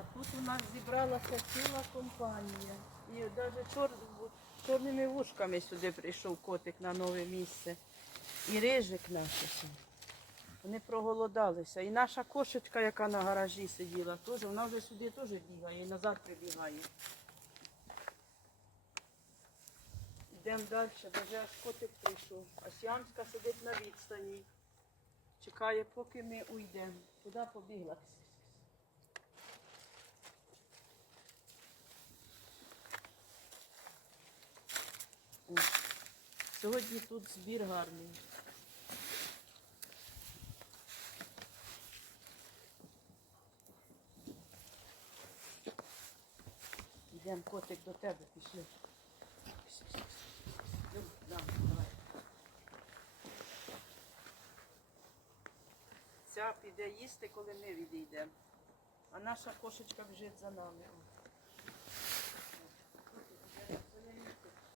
А тут у нас зібралася ціла компанія. І навіть чор... чорними вушками сюди прийшов котик на нове місце. І рижик наш. Вони проголодалися. І наша кошечка, яка на гаражі сиділа, теж, вона вже сюди теж бігає і назад прибігає. Йдемо далі, вже аж котик прийшов. А сіамська сидить на відстані. Чекає, поки ми уйдемо. Куди побігла? Сьогодні тут збір гарний. Йдемо, котик, до тебе пішли. Ну. Ця піде їсти, коли ми відійдемо. А наша кошечка біжить за нами.